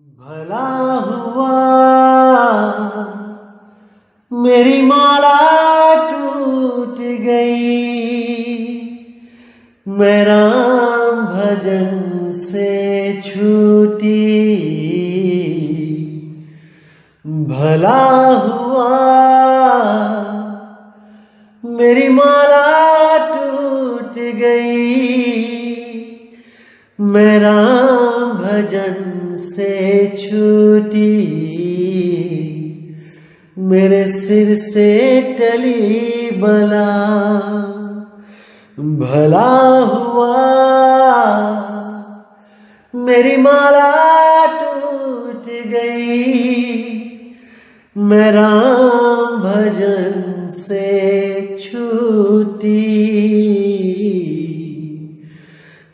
भला हुआ मेरी माला टूट गई, मैं राम भजन से छूटी। भला हुआ मेरी माला टूट गई, मैं राम भजन से छूटी। मेरे सिर से टली बला, भला हुआ मेरी माला टूट गई, मैं राम भजन से छूटी।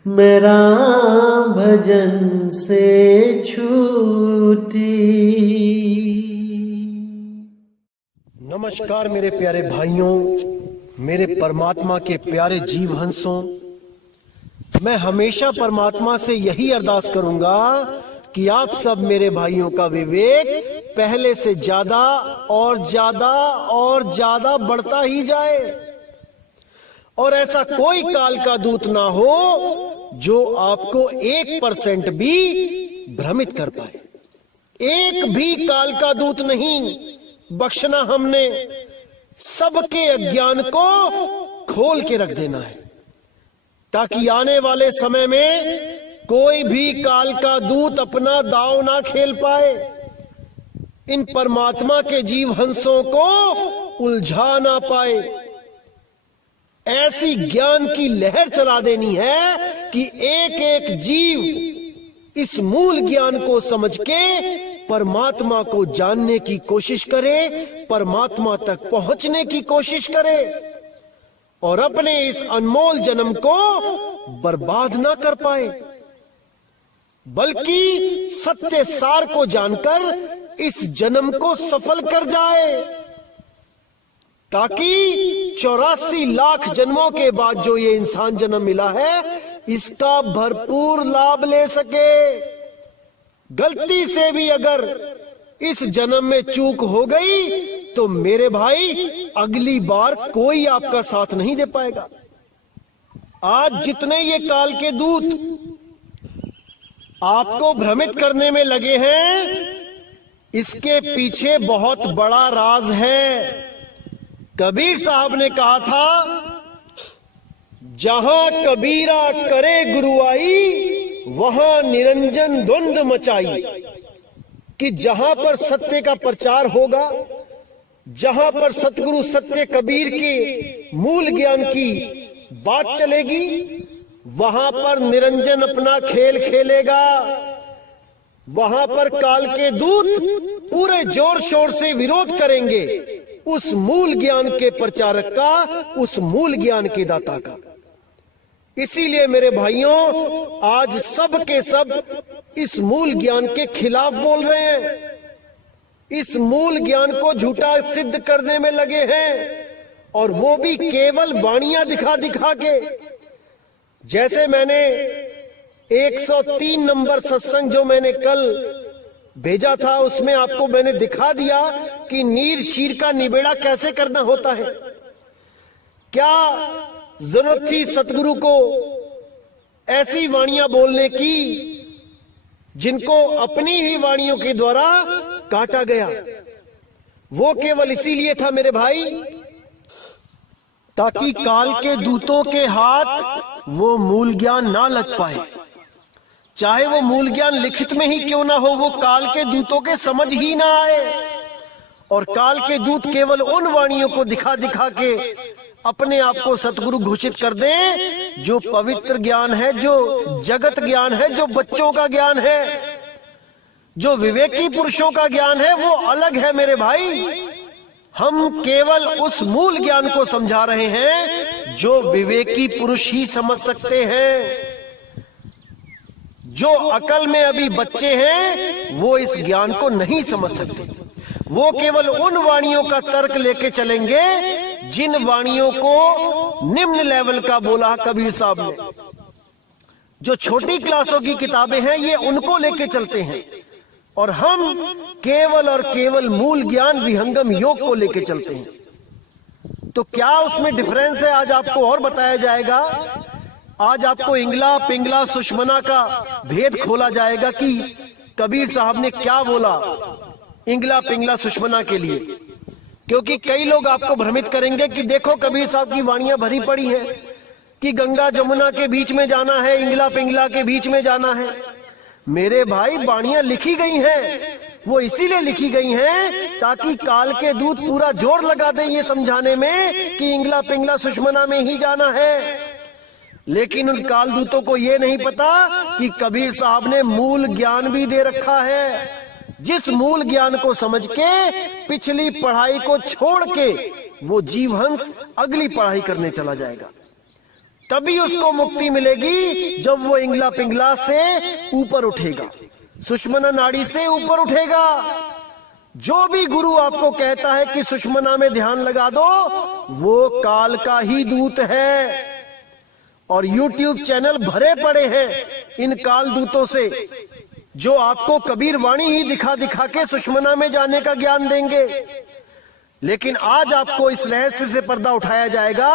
मैं राम भजन से छूटी। नमस्कार मेरे प्यारे भाइयों, मेरे परमात्मा के प्यारे जीव हंसों। मैं हमेशा परमात्मा से यही अरदास करूंगा कि आप सब मेरे भाइयों का विवेक पहले से ज्यादा और ज्यादा और ज्यादा बढ़ता ही जाए, और ऐसा कोई काल का दूत ना हो जो आपको 1% भी भ्रमित कर पाए। एक भी काल का दूत नहीं बख्शना हमने, सबके अज्ञान को खोल के रख देना है, ताकि आने वाले समय में कोई भी काल का दूत अपना दांव ना खेल पाए, इन परमात्मा के जीव हंसों को उलझा ना पाए। ऐसी ज्ञान की लहर चला देनी है कि एक एक जीव इस मूल ज्ञान को समझ के परमात्मा को जानने की कोशिश करे, परमात्मा तक पहुंचने की कोशिश करे, और अपने इस अनमोल जन्म को बर्बाद ना कर पाए, बल्कि सत्य सार को जानकर इस जन्म को सफल कर जाए, ताकि 84 लाख जन्मों के बाद जो ये इंसान जन्म मिला है इसका भरपूर लाभ ले सके। गलती से भी अगर इस जन्म में चूक हो गई तो मेरे भाई अगली बार कोई आपका साथ नहीं दे पाएगा। आज जितने ये काल के दूत आपको भ्रमित करने में लगे हैं, इसके पीछे बहुत बड़ा राज है। कबीर साहब ने कहा था, जहां कबीरा करे गुरुआई वहां निरंजन द्वंद मचाई, कि जहां पर सत्य का प्रचार होगा, जहां पर सतगुरु सत्य कबीर के मूल ज्ञान की बात चलेगी, वहां पर निरंजन अपना खेल खेलेगा। वहां पर काल के दूत पूरे जोर शोर से विरोध करेंगे उस मूल ज्ञान के प्रचारक का, उस मूल ज्ञान के दाता का। इसीलिए मेरे भाइयों, आज सब के सब इस मूल ज्ञान के खिलाफ बोल रहे हैं, इस मूल ज्ञान को झूठा सिद्ध करने में लगे हैं, और वो भी केवल वाणियां दिखा दिखा के। जैसे मैंने 103 नंबर सत्संग जो मैंने कल भेजा था, उसमें आपको मैंने दिखा दिया कि नीर शीर का निबेड़ा कैसे करना होता है। क्या जरूरत थी सतगुरु को ऐसी वाणियां बोलने की जिनको अपनी ही वाणियों के द्वारा काटा गया? वो केवल इसीलिए था मेरे भाई, ताकि काल के दूतों के हाथ वो मूल ज्ञान ना लग पाए। चाहे वो मूल ज्ञान लिखित में ही क्यों ना हो, वो काल के दूतों के समझ ही ना आए, और काल के दूत केवल उन वाणियों को दिखा दिखा के अपने आप को सतगुरु घोषित कर दें जो पवित्र ज्ञान है, जो जगत ज्ञान है, जो बच्चों का ज्ञान है, जो विवेकी पुरुषों का ज्ञान है, वो अलग है मेरे भाई। हम केवल उस मूल ज्ञान को समझा रहे हैं जो विवेकी पुरुष ही समझ सकते हैं। जो अकल में अभी बच्चे हैं वो इस ज्ञान को नहीं समझ सकते। वो केवल उन वाणियों का तर्क लेके चलेंगे जिन वाणियों को निम्न लेवल का बोला कबीर साहब ने। जो छोटी क्लासों की किताबें हैं ये उनको लेके चलते हैं, और हम केवल और केवल मूल ज्ञान विहंगम योग को लेके चलते हैं। तो क्या उसमें डिफरेंस है, आज आपको और बताया जाएगा। आज आपको इंगला पिंगला सुषमना का भेद खोला जाएगा कि कबीर साहब ने क्या बोला इंगला पिंगला सुषमना के लिए। क्योंकि कई लोग आपको भ्रमित करेंगे कि देखो कबीर साहब की वाणियां भरी पड़ी है कि गंगा जमुना के बीच में जाना है, इंगला पिंगला के बीच में जाना है। मेरे भाई, वाणियां लिखी गई हैं, वो इसीलिए लिखी गई हैं ताकि काल के दूत पूरा जोर लगा दें ये समझाने में कि इंगला पिंगला सुषमना में ही जाना है। लेकिन उन काल दूतों को ये नहीं पता कि कबीर साहब ने मूल ज्ञान भी दे रखा है, जिस मूल ज्ञान को समझ के पिछली पढ़ाई को छोड़ के वो जीवहंस अगली पढ़ाई करने चला जाएगा। तभी उसको मुक्ति मिलेगी जब वो इंगला पिंगला से ऊपर उठेगा, सुषमना नाड़ी से ऊपर उठेगा। जो भी गुरु आपको कहता है कि सुषमना में ध्यान लगा दो, वो काल का ही दूत है। और YouTube चैनल भरे पड़े हैं इन काल दूतों से, जो आपको कबीर वाणी ही दिखा दिखा के सुषमना में जाने का ज्ञान देंगे। लेकिन आज आपको इस रहस्य से पर्दा उठाया जाएगा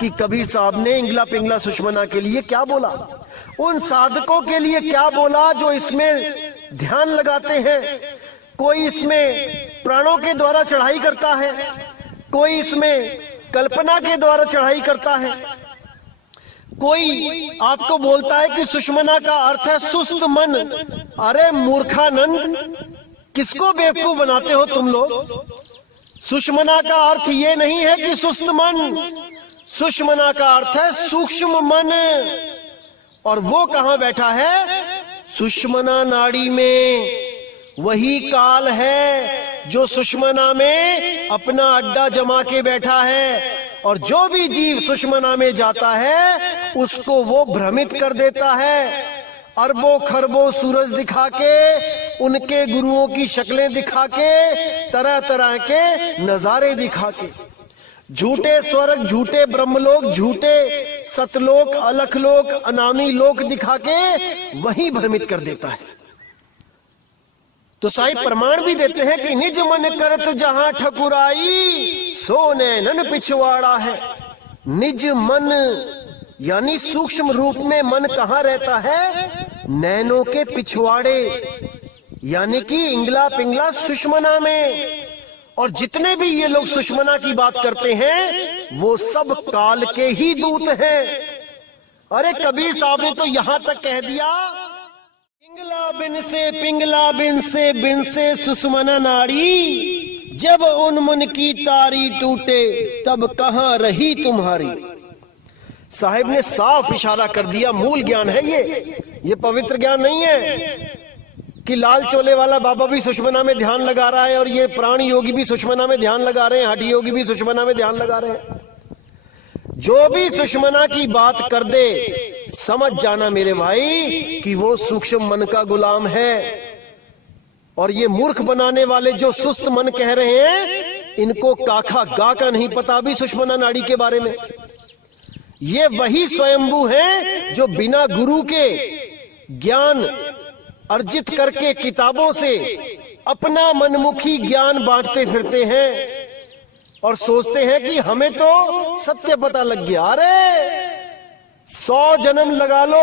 कि कबीर साहब ने इंगला पिंगला सुषमना के लिए क्या बोला, उन साधकों के लिए क्या बोला जो इसमें ध्यान लगाते हैं। कोई इसमें प्राणों के द्वारा चढ़ाई करता है, कोई इसमें कल्पना के द्वारा चढ़ाई करता है, कोई आपको बोलता है कि सुषमना का अर्थ है सुस्त मन। अरे मूर्खानंद, किसको बेवकूफ बनाते हो तुम लोग। सुषमना का अर्थ ये नहीं है कि सुस्त मन, सुषमना का अर्थ है सूक्ष्म मन। और वो कहां बैठा है? सुषमना नाड़ी में। वही काल है जो सुषमना में अपना अड्डा जमा के बैठा है। और जो भी जीव सुषमना में जाता है उसको वो भ्रमित कर देता है, अरबों खरबों सूरज दिखा के, उनके गुरुओं की शक्लें दिखा के, तरह तरह के नजारे दिखा के, झूठे स्वर्ग, झूठे ब्रह्मलोक, झूठे सतलोक, अलखलोक, अनामी लोक दिखा के वही भ्रमित कर देता है। तो साहिब प्रमाण भी देते हैं कि निज मन करत जहां ठकुराई, सो नैनन पिछवाड़ा है। निज मन यानी सूक्ष्म रूप में मन कहां रहता है? नैनों के पिछवाड़े, यानी कि इंगला पिंगला सुषमना में। और जितने भी ये लोग सुषमना की बात करते हैं वो सब काल के ही दूत हैं। अरे कबीर साहब ने तो यहां तक कह दिया, पिंगला बिन से सुषमना नाड़ी, जब उन्मुन की तारी टूटे तब कहां रही तुम्हारी। साहिब ने साफ इशारा कर दिया, मूल ज्ञान है ये पवित्र ज्ञान नहीं है कि लाल चोले वाला बाबा भी सुषमना में ध्यान लगा रहा है और ये प्राण योगी भी सुषमना में ध्यान लगा रहे हैं, हठी योगी भी सुषमना में ध्यान लगा रहे हैं। जो भी सुषमना की बात कर दे, समझ जाना मेरे भाई कि वो सूक्ष्म मन का गुलाम है। और ये मूर्ख बनाने वाले जो सुस्त मन कह रहे हैं, इनको काखा गा का नहीं पता भी सुषमना नाड़ी के बारे में। ये वही स्वयंभू हैं जो बिना गुरु के ज्ञान अर्जित करके किताबों से अपना मनमुखी ज्ञान बांटते फिरते हैं और सोचते हैं कि हमें तो सत्य पता लग गया। अरे 100 जन्म लगा लो,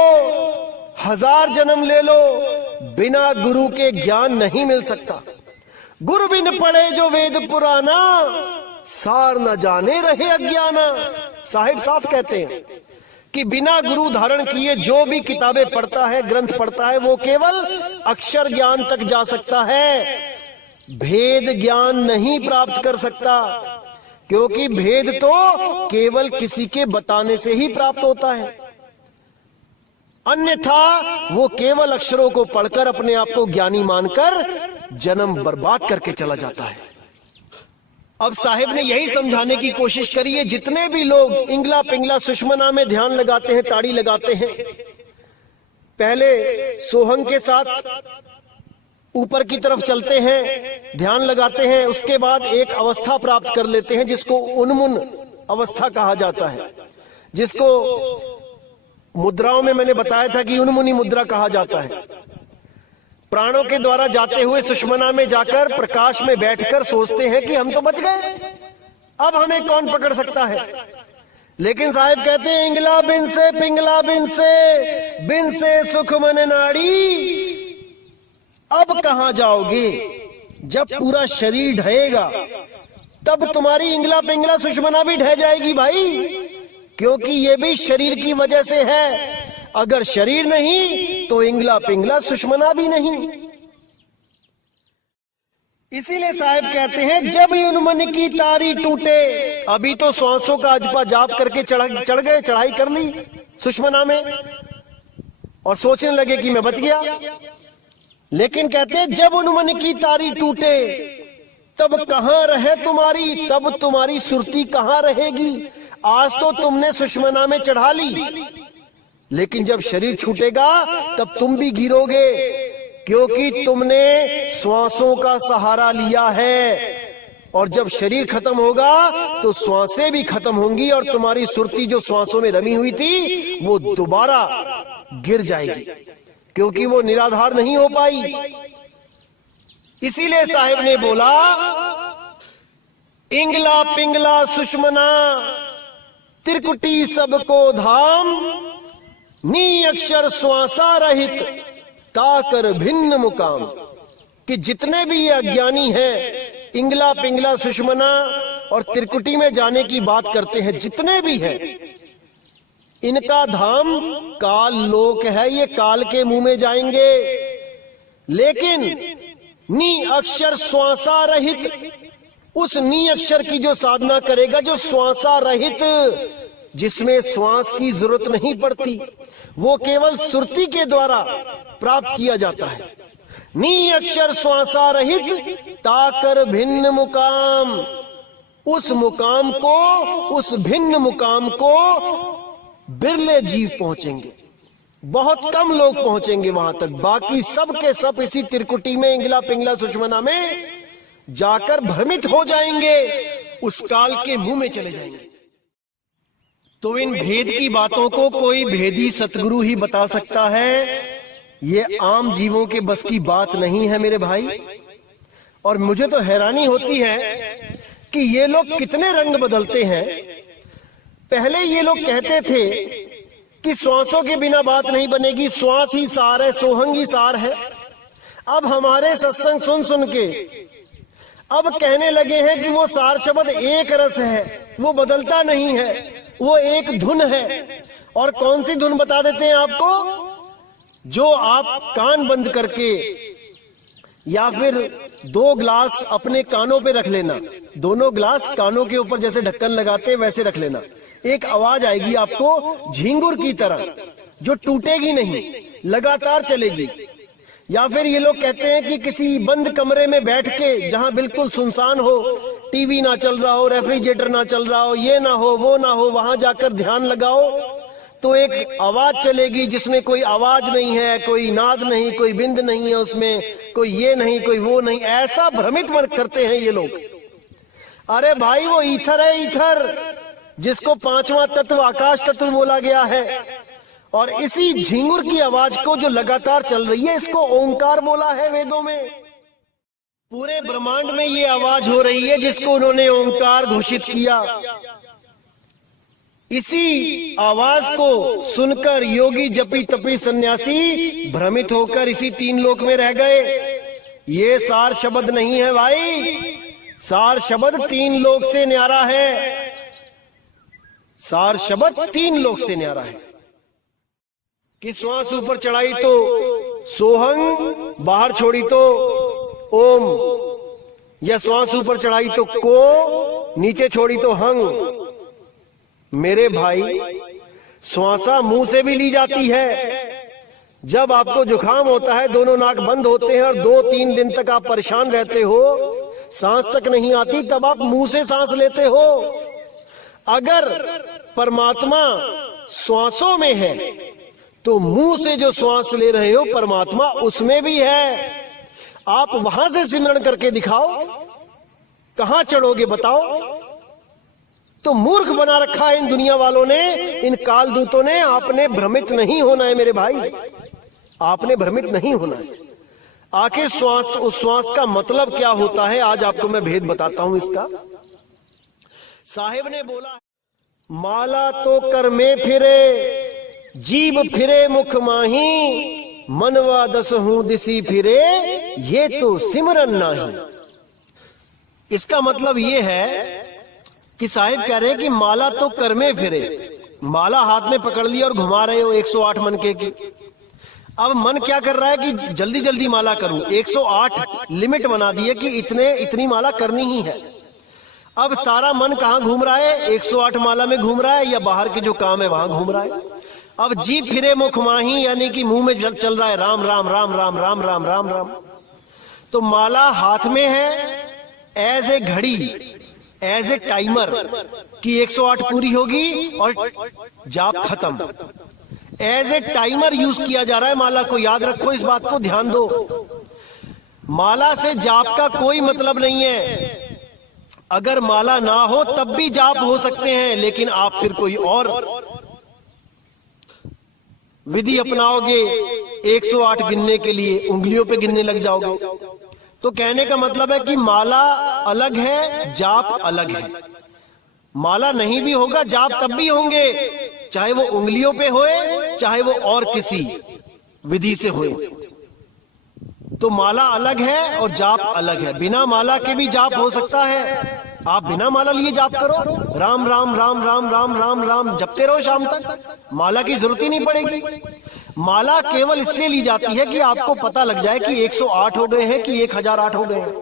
1000 जन्म ले लो, बिना गुरु के ज्ञान नहीं मिल सकता। गुरु बिन पढ़े जो वेद पुराना, सार न जाने रहे अज्ञाना। साहिब साफ कहते हैं कि बिना गुरु धारण किए जो भी किताबें पढ़ता है, ग्रंथ पढ़ता है, वो केवल अक्षर ज्ञान तक जा सकता है, भेद ज्ञान नहीं प्राप्त कर सकता। क्योंकि भेद तो केवल किसी के बताने से ही प्राप्त होता है, अन्यथा वो केवल अक्षरों को पढ़कर अपने आप को ज्ञानी मानकर जन्म बर्बाद करके चला जाता है। अब साहिब ने यही समझाने की कोशिश करी है, जितने भी लोग इंगला पिंगला सुषमना में ध्यान लगाते हैं, ताड़ी लगाते हैं, पहले सोहंग के साथ ऊपर की तरफ चलते हैं, ध्यान लगाते हैं, उसके बाद एक अवस्था प्राप्त कर लेते हैं जिसको उन्मुन अवस्था कहा जाता है, जिसको मुद्राओं में मैंने बताया था कि उन्मुनी मुद्रा कहा जाता है। प्राणों के द्वारा जाते हुए सुषमना में जाकर प्रकाश में बैठकर सोचते हैं कि हम तो बच गए, अब हमें कौन पकड़ सकता है। लेकिन साहिब कहते हैं इंगला बिन से पिंगला बिन से सुख मन नाड़ी। अब कहां जाओगे? जब पूरा शरीर ढहेगा तब तुम्हारी इंगला पिंगला सुषमना भी ढह जाएगी भाई, क्योंकि ये भी शरीर की वजह से है। अगर शरीर नहीं तो इंगला पिंगला सुषमना भी नहीं। इसीलिए साहिब कहते हैं जब यूं मन की तारी टूटे। अभी तो श्वासों का अजपा जाप करके चढ़ गए, चढ़ाई कर ली सुषमना में और सोचने लगे कि मैं बच गया। लेकिन कहते हैं जब उन मन की तारी टूटे तब कहां रहे तुम्हारी, तब तुम्हारी सुरती कहां रहेगी। आज तो तुमने सुषमना में चढ़ा ली, लेकिन जब शरीर छूटेगा तब तुम भी गिरोगे, क्योंकि तुमने श्वासों का सहारा लिया है। और जब शरीर खत्म होगा तो श्वासें भी खत्म होंगी और तुम्हारी सुरती जो श्वासों में रमी हुई थी वो दोबारा गिर जाएगी, क्योंकि वो निराधार नहीं हो पाई। इसीलिए साहिब ने बोला इंगला पिंगला सुषमना त्रिकुटी सबको धाम, नी अक्षर श्वासा रहित ताकर भिन्न मुकाम। कि जितने भी ये अज्ञानी हैं इंगला पिंगला सुषमना और त्रिकुटी में जाने की बात करते हैं, जितने भी हैं, इनका धाम काल लोक है, ये काल के मुंह में जाएंगे। लेकिन नी अक्षर श्वासा रहित, उस नी अक्षर की जो साधना करेगा, जो श्वासा रहित, जिसमें श्वास की जरूरत नहीं पड़ती, वो केवल सुरती के द्वारा प्राप्त किया जाता है। नी अक्षर श्वासा रहित ताकर भिन्न मुकाम, उस मुकाम को, उस भिन्न मुकाम को बिरले जीव पहुंचेंगे, बहुत कम लोग पहुंचेंगे वहां तक। बाकी सब के सब इसी त्रिकुटी में इंगला पिंगला सुषमना में जाकर भ्रमित हो जाएंगे, उस काल के मुंह में चले जाएंगे। तो इन भेद की बातों को कोई भेदी सतगुरु ही बता सकता है, ये आम जीवों के बस की बात नहीं है मेरे भाई। और मुझे तो हैरानी होती है कि ये लोग कितने रंग बदलते हैं। पहले ये लोग कहते थे कि श्वासों के बिना बात नहीं बनेगी, श्वास ही सार है, सोहंग ही सार है। अब हमारे सत्संग सुन सुन के अब कहने लगे हैं कि वो सार शब्द एक रस है, वो बदलता नहीं है, वो एक धुन है। और कौन सी धुन बता देते हैं आपको? जो आप कान बंद करके या फिर 2 ग्लास अपने कानों पे रख लेना, दोनों ग्लास कानों के ऊपर जैसे ढक्कन लगाते वैसे रख लेना, एक आवाज आएगी आपको झिंगुर की तरह, जो टूटेगी नहीं, लगातार चलेगी। या फिर ये लोग कहते हैं कि किसी बंद कमरे में बैठ के, जहां बिल्कुल सुनसान हो, टीवी ना चल रहा हो, रेफ्रिजरेटर ना चल रहा हो, ये ना हो, वो ना हो, वहां जाकर ध्यान लगाओ तो एक आवाज चलेगी जिसमें कोई आवाज नहीं है, कोई नाद नहीं, कोई बिंद नहीं है उसमें, कोई ये नहीं, कोई वो नहीं। ऐसा भ्रमित करते हैं ये लोग। अरे भाई वो ईथर है, ईथर, जिसको 5वां तत्व आकाश तत्व बोला गया है। और इसी झिंगुर की आवाज को जो लगातार चल रही है, इसको ओंकार बोला है वेदों में। पूरे ब्रह्मांड में ये आवाज हो रही है जिसको उन्होंने ओंकार घोषित किया। इसी आवाज को सुनकर योगी जपी तपी सन्यासी भ्रमित होकर इसी 3 लोक में रह गए। ये सार शब्द नहीं है भाई, सार शब्द 3 लोक से न्यारा है, सार शब्द 3 लोक से न्यारा है। कि श्वास ऊपर चढ़ाई तो सोहंग, बाहर छोड़ी तो ओम, या श्वास ऊपर चढ़ाई तो को, नीचे छोड़ी तो हंग। मेरे भाई श्वासा मुंह से भी ली जाती है। जब आपको जुकाम होता है, दोनों नाक बंद होते हैं और 2-3 दिन तक आप परेशान रहते हो, सांस तक नहीं आती, तब आप मुंह से सांस लेते हो। अगर परमात्मा श्वासों में है तो मुंह से जो श्वास ले रहे हो परमात्मा उसमें भी है। आप वहां से सिमरण करके दिखाओ, कहां चढ़ोगे बताओ। तो मूर्ख बना रखा है इन दुनिया वालों ने, इन कालदूतों ने। आपने भ्रमित नहीं होना है मेरे भाई, आपने भ्रमित नहीं होना है। आखिर श्वास, उस श्वास का मतलब क्या होता है, आज आपको मैं भेद बताता हूं इसका। साहिब ने बोला, माला तो कर में फिरे, जीभ फिरे मुख माही, मनवा दस हूं दिसी फिरे, ये तो सिमरन नाही। इसका मतलब ये है कि साहिब कह रहे हैं कि माला तो कर में फिरे, माला हाथ में पकड़ ली और घुमा रहे हो 108 मनके की। अब मन क्या कर रहा है कि जल्दी जल्दी माला करूं, 108 लिमिट बना दी है कि इतनी माला करनी ही है। अब सारा मन कहां घूम रहा है, 108 माला में घूम रहा है या बाहर के जो काम है वहां घूम रहा है। अब जीभ फिरे मुख माही, यानी कि मुंह में चल रहा है राम राम राम राम राम राम राम राम। तो माला हाथ में है एज ए घड़ी, एज ए टाइमर कि 108 पूरी होगी और जाप खत्म। एज ए टाइमर यूज किया जा रहा है माला को, याद रखो, इस बात को ध्यान दो। माला से जाप का कोई मतलब नहीं है। अगर माला ना हो तब भी जाप हो सकते हैं, लेकिन आप फिर कोई और विधि अपनाओगे 108 गिनने के लिए, उंगलियों पे गिनने लग जाओगे। तो कहने का मतलब है कि माला अलग है, जाप अलग है। माला नहीं भी होगा, जाप तब भी होंगे, चाहे वो उंगलियों पे होए, चाहे वो और किसी विधि से होए। तो माला अलग है और जाप अलग है। बिना माला के भी जाप हो सकता है। आप बिना माला लिए जाप करो, राम राम राम राम राम राम राम जपते रहो शाम तक, माला की जरूरत ही नहीं पड़ेगी। माला केवल इसलिए ली जाती है कि आपको पता लग जाए कि 108 हो गए हैं कि 1008 हो गए हैं,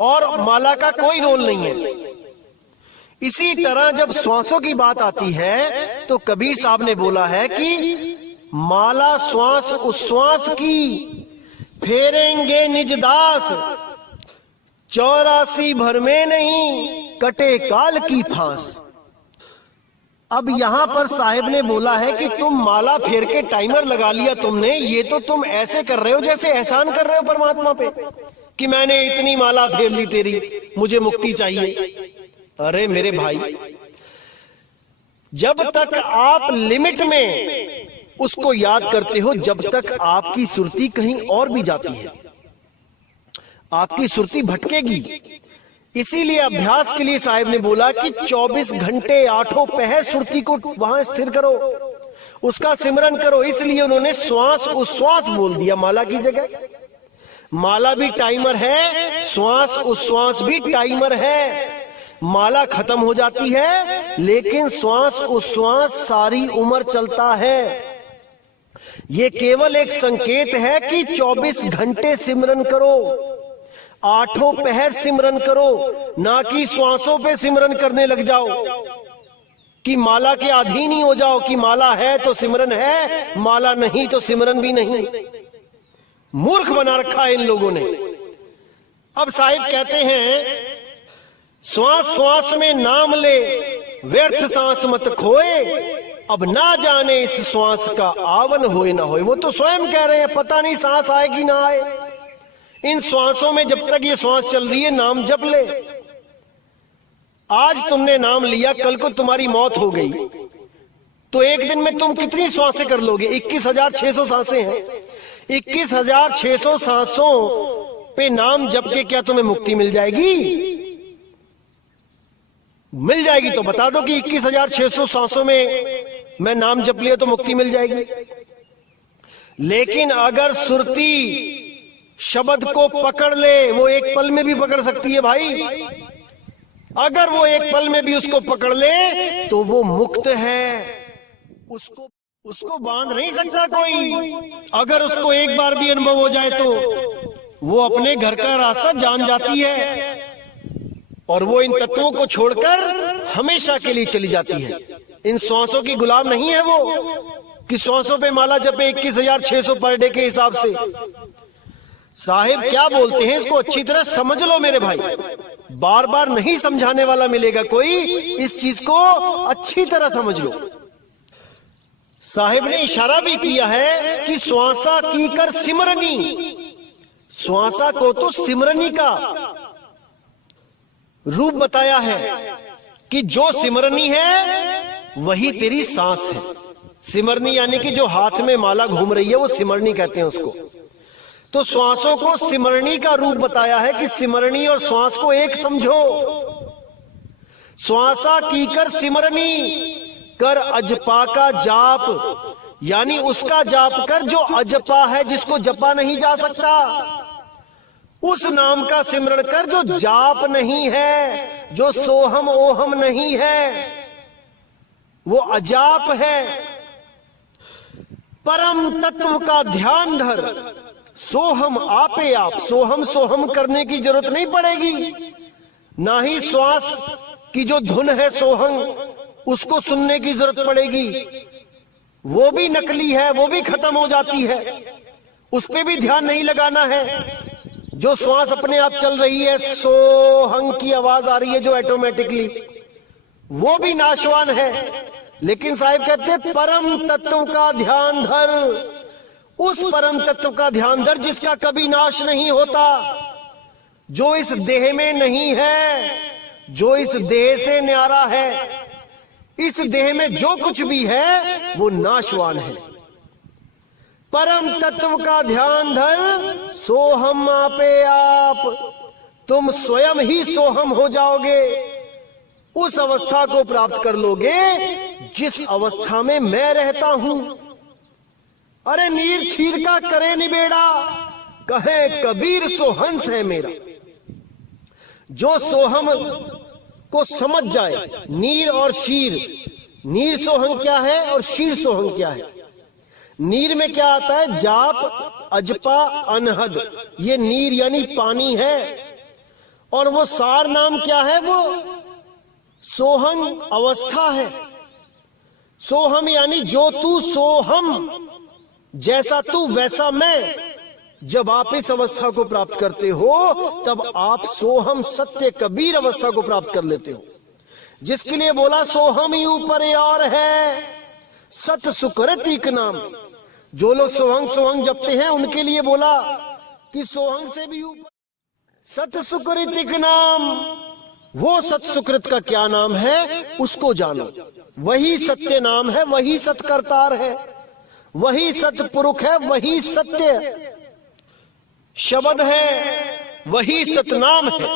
और माला का कोई रोल नहीं है। इसी तरह जब श्वासों की बात आती है तो कबीर साहब ने बोला है कि माला श्वास उश्वास की, फेरेंगे निज दास, 84 भर में नहीं कटे काल की फांस। अब यहां पर साहिब ने बोला है कि तुम माला फेर के टाइमर लगा लिया तुमने, ये तो तुम ऐसे कर रहे हो जैसे एहसान कर रहे हो परमात्मा पे कि मैंने इतनी माला फेर ली तेरी, मुझे मुक्ति चाहिए। अरे मेरे भाई, जब तक आप लिमिट में उसको याद करते हो, जब तक आपकी सुरती कहीं और भी जाती है, आपकी सुरती भटकेगी। इसीलिए अभ्यास के लिए साहिब ने बोला कि 24 घंटे 8 पहर सुरती को वहां स्थिर करो, उसका सिमरन करो। इसलिए उन्होंने श्वास उश्वास बोल दिया माला की जगह। माला भी टाइमर है, श्वास उश्वास भी टाइमर है। माला खत्म हो जाती है लेकिन श्वास उश्वास सारी उम्र चलता है। ये केवल एक संकेत है कि 24 घंटे सिमरन करो, 8 पहर सिमरन करो, ना कि श्वासों पे सिमरन करने लग जाओ कि माला के अधीन ही हो जाओ कि माला है तो सिमरन है, माला नहीं तो सिमरन भी नहीं। मूर्ख बना रखा है इन लोगों ने। अब साहिब कहते हैं, श्वास श्वास में नाम ले, व्यर्थ सांस मत खोए, अब ना जाने इस श्वास का आवन होए ना होए। वो तो स्वयं कह रहे हैं, पता नहीं सांस आएगी ना आए। इन श्वासों में जब तक ये श्वास चल रही है नाम जप ले। आज तुमने नाम लिया, कल को तुम्हारी मौत हो गई तो एक दिन में तुम कितनी श्वासें कर लोगे? 21,600 सांसें हैं। 21,600 सांसों पे नाम जप के क्या तुम्हें मुक्ति मिल जाएगी? मिल जाएगी तो बता दो कि 21,600 सांसों में मैं नाम जप लिया तो मुक्ति मिल जाएगी। लेकिन अगर सुरती शब्द को पकड़ ले, वो एक पल में भी पकड़ सकती है भाई। अगर वो एक पल में भी उसको पकड़ ले तो वो मुक्त है, उसको बांध नहीं सकता कोई। अगर उसको एक बार भी अनुभव हो जाए तो वो अपने घर का रास्ता जान जाती है और वो इन तत्वों को छोड़कर हमेशा के लिए चली जाती है। इन श्वासों की गुलाम नहीं है वो कि श्वासों पे माला जपे 21,600 पर डे के हिसाब से। साहिब क्या बोलते हैं, इसको अच्छी तरह समझ लो मेरे भाई। बार बार नहीं समझाने वाला मिलेगा कोई, इस चीज को अच्छी तरह समझ लो। साहिब ने इशारा भी किया है कि श्वासा की कर सिमरनी, श्वासा को तो सिमरनी का रूप बताया है कि जो सिमरनी है वही तेरी सांस है। सिमरनी यानी कि जो हाथ में माला घूम रही है वो सिमरनी कहते हैं उसको। तो श्वासों को सिमरणी का रूप बताया है कि सिमरणी और श्वास को एक समझो। श्वासा कीकर सिमरणी, कर अजपा का जाप, यानी उसका जाप कर जो अजपा है, जिसको जपा नहीं जा सकता। उस नाम का सिमरण कर जो जाप नहीं है, जो सोहम ओहम नहीं है, वो अजाप है। परम तत्व का ध्यान धर, सोहम आपे आप। सोहम सोहम करने की जरूरत नहीं पड़ेगी, ना ही श्वास की जो धुन है सोहम, उसको सुनने की जरूरत पड़ेगी। वो भी नकली है, वो भी खत्म हो जाती है, उस पे भी ध्यान नहीं लगाना है। जो श्वास अपने आप चल रही है, सोहंग की आवाज आ रही है जो ऑटोमेटिकली, वो भी नाशवान है। लेकिन साहिब कहते परम तत्व का ध्यान धर, उस परम तत्व का ध्यान धर जिसका कभी नाश नहीं होता, जो इस देह में नहीं है, जो इस देह से न्यारा है। इस देह में जो कुछ भी है वो नाशवान है। परम तत्व का ध्यान धर, सोहम आपे आप। तुम स्वयं ही सोहम हो जाओगे, उस अवस्था को प्राप्त कर लोगे जिस अवस्था में मैं रहता हूं। अरे नीर छीर का करे निबेड़ा, कहे कबीर सोहंस है मेरा। जो सोहम को समझ जाए, नीर और शीर, नीर सोहंग क्या है और शीर सोहंग क्या है। नीर में क्या आता है, जाप अजपा अनहद, ये नीर यानी पानी है। और वो सार नाम क्या है, वो सोहंग अवस्था है। सोहम यानी जो तू, सोहम जैसा तू वैसा मैं। जब आप इस अवस्था को प्राप्त करते हो तब आप सोहम सत्य कबीर अवस्था को प्राप्त कर लेते हो, जिसके लिए बोला सोहम ही ऊपर और है, सत सुकृतिक नाम। जो लोग सोहंग सोहंग जपते हैं उनके लिए बोला कि सोहंग से भी ऊपर सत सुकृतिक नाम। वो सत सुकृत का क्या नाम है उसको जानो, वही सत्य नाम है, वही सत्कर्तार है, वही सतपुरुष है, वही सत्य शब्द है, वही सतनाम है।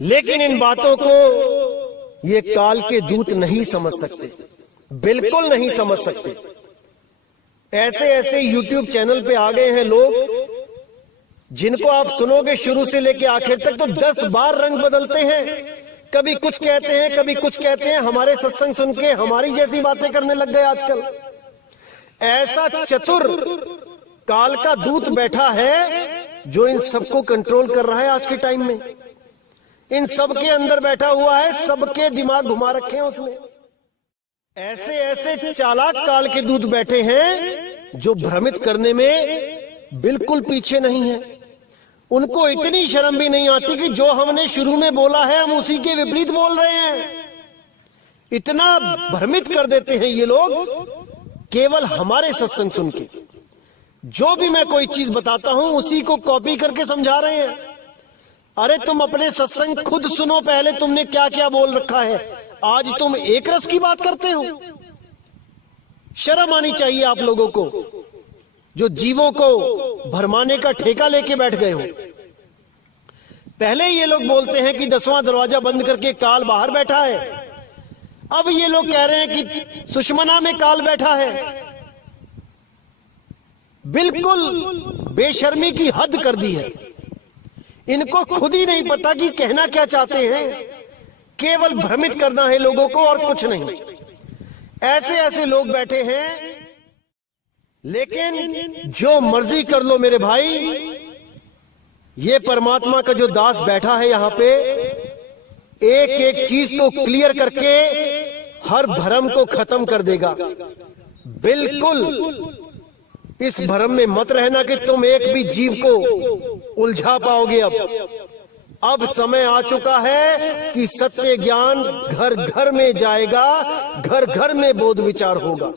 लेकिन इन बातों को ये काल के दूत नहीं समझ सकते, बिल्कुल नहीं समझ सकते। ऐसे ऐसे YouTube चैनल पे आ गए हैं लोग, जिनको आप सुनोगे शुरू से लेके आखिर तक तो 10 बार रंग बदलते हैं। कभी कुछ कहते हैं, कभी कुछ कहते हैं। हमारे सत्संग सुन के हमारी जैसी बातें करने लग गए आजकल। ऐसा चतुर काल का दूत बैठा है जो इन सबको कंट्रोल कर रहा है आज के टाइम में। इन सबके अंदर बैठा हुआ है, सबके दिमाग घुमा रखे हैं उसने। ऐसे ऐसे चालाक काल के दूत बैठे हैं जो भ्रमित करने में बिल्कुल पीछे नहीं है। उनको इतनी शर्म भी नहीं आती कि जो हमने शुरू में बोला है हम उसी के विपरीत बोल रहे हैं। इतना भ्रमित कर देते हैं ये लोग केवल हमारे सत्संग सुन के। जो भी मैं कोई चीज बताता हूं उसी को कॉपी करके समझा रहे हैं। अरे तुम अपने सत्संग खुद सुनो, पहले तुमने क्या क्या बोल रखा है। आज तुम एक रस की बात करते हो। शर्म आनी चाहिए आप लोगों को जो जीवों को भरमाने का ठेका लेके बैठ गए हो। पहले ये लोग बोलते हैं कि 10वां दरवाजा बंद करके काल बाहर बैठा है। अब ये लोग कह रहे हैं कि सुषमना में काल बैठा है। बिल्कुल बेशर्मी की हद कर दी है। इनको खुद ही नहीं पता कि कहना क्या चाहते हैं, केवल भ्रमित करना है लोगों को और कुछ नहीं। ऐसे ऐसे लोग बैठे हैं। लेकिन जो मर्जी कर लो मेरे भाई, ये परमात्मा का जो दास बैठा है यहां पे, एक एक चीज को क्लियर करके हर भ्रम को खत्म कर देगा। बिल्कुल इस भ्रम में मत रहना कि तुम एक भी जीव को उलझा पाओगे। अब समय आ चुका है कि सत्य ज्ञान घर घर में जाएगा, घर घर में बोध विचार होगा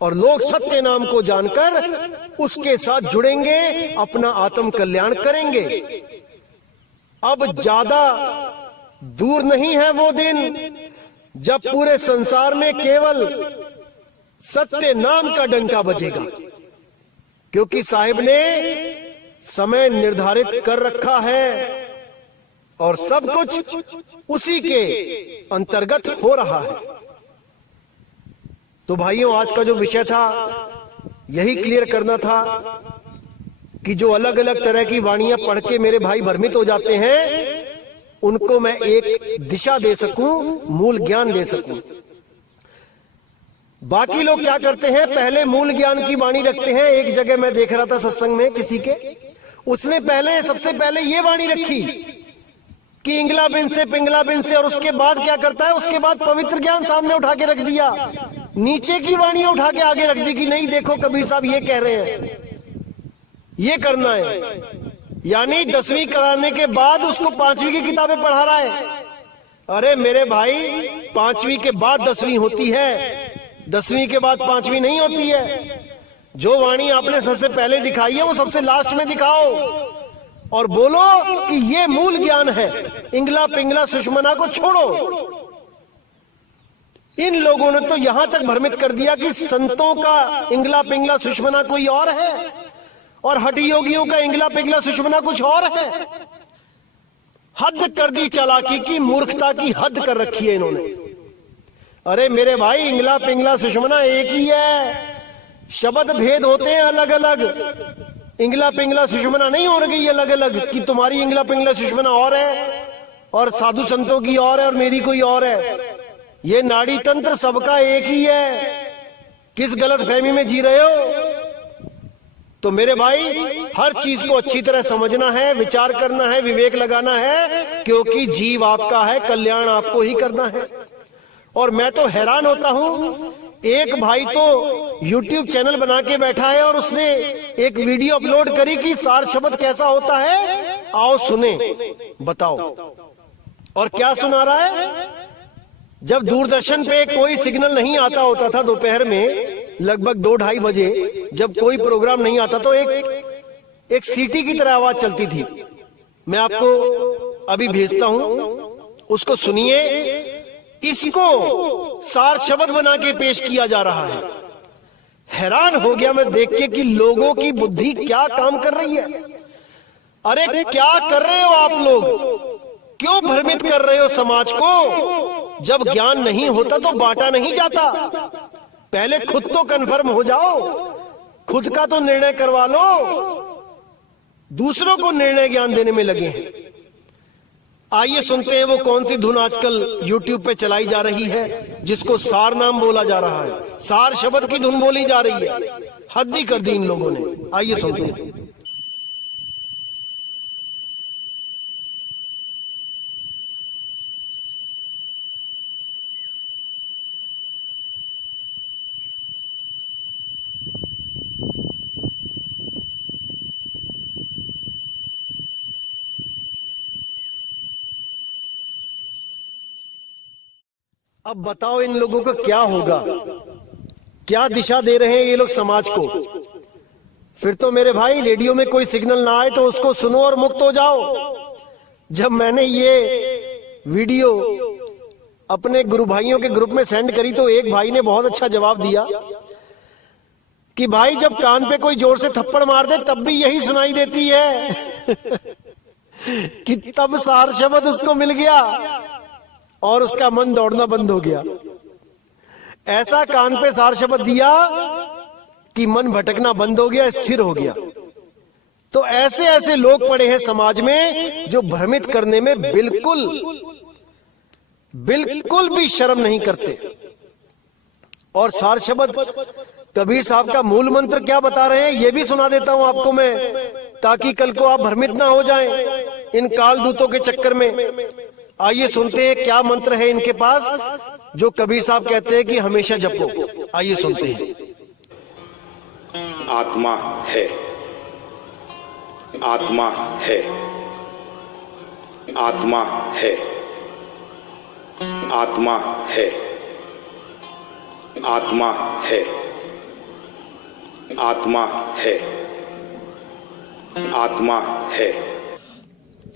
और लोग सत्य नाम को जानकर उसके साथ जुड़ेंगे, अपना आत्म कल्याण करेंगे। अब ज्यादा दूर नहीं है वो दिन जब पूरे संसार में केवल सत्य नाम का डंका बजेगा। क्योंकि साहिब ने समय निर्धारित कर रखा है और सब कुछ उसी के अंतर्गत हो रहा है। तो भाइयों, आज का जो विषय था यही क्लियर करना था कि जो अलग अलग तरह की वाणियां पढ़ के मेरे भाई भ्रमित हो जाते हैं, उनको मैं एक दिशा दे सकूं, मूल ज्ञान दे सकूं। बाकी लोग क्या करते हैं, पहले मूल ज्ञान की वाणी रखते हैं। एक जगह मैं देख रहा था सत्संग में किसी के, उसने सबसे पहले ये वाणी रखी कि इंगला बिन से पिंगला बिन से, और उसके बाद क्या करता है, उसके बाद पवित्र ज्ञान सामने उठा के रख दिया, नीचे की वाणी उठा के आगे रख दी कि नहीं देखो कबीर साहब ये कह रहे हैं, ये करना है। यानी 10वीं कराने के बाद उसको 5वीं की किताबें पढ़ा रहा है। अरे मेरे भाई, 5वीं के बाद 10वीं होती है, 10वीं के बाद 5वीं नहीं होती है। जो वाणी आपने सबसे पहले दिखाई है वो सबसे लास्ट में दिखाओ और बोलो कि ये मूल ज्ञान है। इंगला पिंगला सुषमना को छोड़ो। इन लोगों ने तो यहां तक भ्रमित कर दिया कि संतों का इंगला पिंगला सुषमना कोई और है और हठी योगियों का इंगला पिंगला सुषमना कुछ और है। हद कर दी चालाकी की, मूर्खता की हद कर रखी है इन्होंने। अरे मेरे भाई, इंगला पिंगला सुषमना एक ही है, शब्द भेद होते हैं अलग अलग। इंगला पिंगला सुषमना नहीं हो रही अलग अलग कि तुम्हारी इंगला पिंगला सुषमना और है और साधु संतों की और है और मेरी कोई और है। ये नाड़ी तंत्र सबका एक ही है। किस गलत फहमी में जी रहे हो? तो मेरे भाई, हर चीज को अच्छी तरह समझना है, विचार करना है, विवेक लगाना है, क्योंकि जीव आपका है, कल्याण आपको ही करना है। और मैं तो हैरान होता हूं, एक भाई तो YouTube चैनल बना के बैठा है और उसने एक वीडियो अपलोड करी कि सार शब्द कैसा होता है, आओ सुने, बताओ। और क्या सुना रहा है? जब दूरदर्शन पे कोई सिग्नल नहीं आता होता था दोपहर में लगभग 2-2:30 बजे, जब कोई प्रोग्राम नहीं आता तो एक सीटी की तरह आवाज चलती थी। मैं आपको अभी भेजता हूं, उसको सुनिए। इसको सार शब्द बना के पेश किया जा रहा है। हैरान हो गया मैं देख के कि लोगों की बुद्धि क्या काम कर रही है। अरे क्या कर रहे हो आप लोग? क्यों भ्रमित कर रहे हो समाज को? जब ज्ञान नहीं होता तो बांटा नहीं जाता। पहले खुद तो कन्फर्म हो जाओ, खुद का तो निर्णय करवा लो। दूसरों को निर्णय ज्ञान देने में लगे हैं। आइए सुनते हैं वो कौन सी धुन आजकल YouTube पे चलाई जा रही है, जिसको सार नाम बोला जा रहा है। सार शब्द की धुन बोली जा रही है। हद ही कर दी इन लोगों ने। आइए सुनते हैं। अब बताओ इन लोगों का क्या होगा? क्या दिशा दे रहे हैं ये लोग समाज को? फिर तो मेरे भाई, रेडियो में कोई सिग्नल ना आए तो उसको सुनो और मुक्त हो जाओ। जब मैंने ये वीडियो अपने गुरु भाइयों के ग्रुप में सेंड करी तो एक भाई ने बहुत अच्छा जवाब दिया कि भाई, जब कान पे कोई जोर से थप्पड़ मार दे तब भी यही सुनाई देती है कि तब सार शब्द उसको मिल गया और उसका मन दौड़ना बंद हो गया। ऐसा कान पे सार शब्द दिया कि मन भटकना बंद हो गया, स्थिर हो गया। तो ऐसे ऐसे लोग पड़े हैं समाज में जो भ्रमित करने में बिल्कुल भी शर्म नहीं करते। और सार शब्द कबीर साहब का मूल मंत्र क्या बता रहे हैं ये भी सुना देता हूं आपको मैं, ताकि कल को आप भ्रमित ना हो जाएं इन काल दूतों के चक्कर में। आइए सुनते हैं क्या मंत्र है इनके पास जो कबीर साहब कहते हैं कि हमेशा जपो। आइए सुनते हैं। आत्मा है, आत्मा है, आत्मा है, आत्मा है, आत्मा है, आत्मा है, आत्मा है।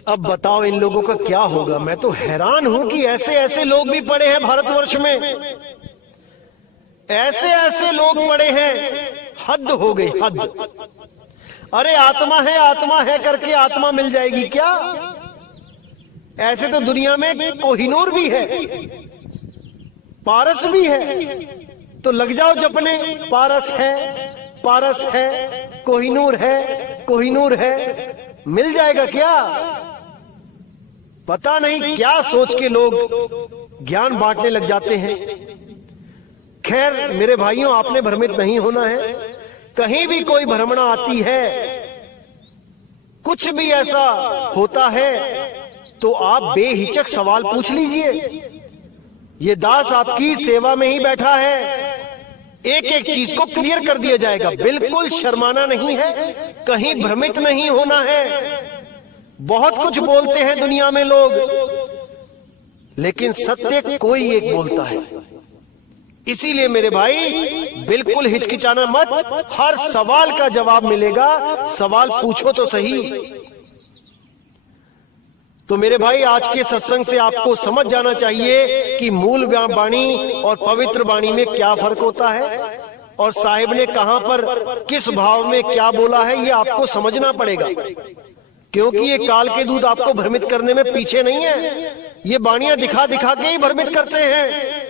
अब बताओ इन लोगों का क्या होगा? मैं तो हैरान हूं कि ऐसे ऐसे लोग भी पड़े हैं भारतवर्ष में। ऐसे ऐसे लोग पड़े हैं, हद हो गई, हद। अरे आत्मा है करके आत्मा मिल जाएगी क्या? ऐसे तो दुनिया में कोहिनूर भी है, पारस भी है, तो लग जाओ जपने। पारस है, कोहिनूर है, मिल जाएगा क्या? पता नहीं क्या सोच के लोग ज्ञान बांटने लग जाते हैं। खैर मेरे भाइयों, आपने भ्रमित नहीं होना है। कहीं भी कोई भ्रमणा आती है, कुछ भी ऐसा होता है, तो आप बेहिचक सवाल पूछ लीजिए। ये दास आपकी सेवा में ही बैठा है, एक एक चीज को क्लियर कर दिया जाएगा। बिल्कुल शर्माना नहीं है, कहीं भ्रमित नहीं होना है। बहुत कुछ बोलते हैं दुनिया में लोग, लेकिन सत्य कोई एक बोलता है। इसीलिए मेरे भाई बिल्कुल हिचकिचाना मत, हर सवाल का जवाब मिलेगा। सवाल पूछो तो सही। तो मेरे भाई, आज के सत्संग से आपको समझ जाना चाहिए कि मूल वाणी और पवित्र वाणी में क्या फर्क होता है, और साहिब ने कहां पर किस भाव में क्या बोला है, ये आपको समझना पड़ेगा। क्योंकि ये काल के दूत आपको भ्रमित करने में पीछे नहीं है। ये वाणियां दिखा दिखा के ही भ्रमित करते हैं।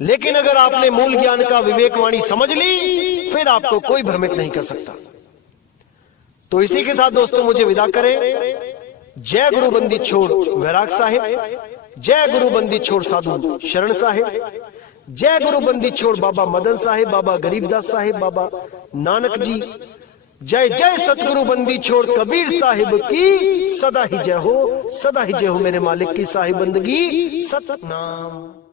लेकिन अगर आपने मूल ज्ञान का विवेक वाणी समझ ली, फिर आपको कोई भ्रमित नहीं कर सकता। तो इसी के साथ दोस्तों मुझे विदा करें। जय गुरु बंदी छोड़ वैराग साहिब, जय गुरु बंदी छोड़ साधु शरण साहिब, जय गुरु बंदी छोड़ बाबा मदन साहिब, बाबा गरीबदास साहिब, बाबा नानक जी। जय जय सतगुरु बंदी छोड़ कबीर साहिब की सदा ही जय हो, सदा ही जय हो मेरे मालिक की साहिब बंदगी सतनाम।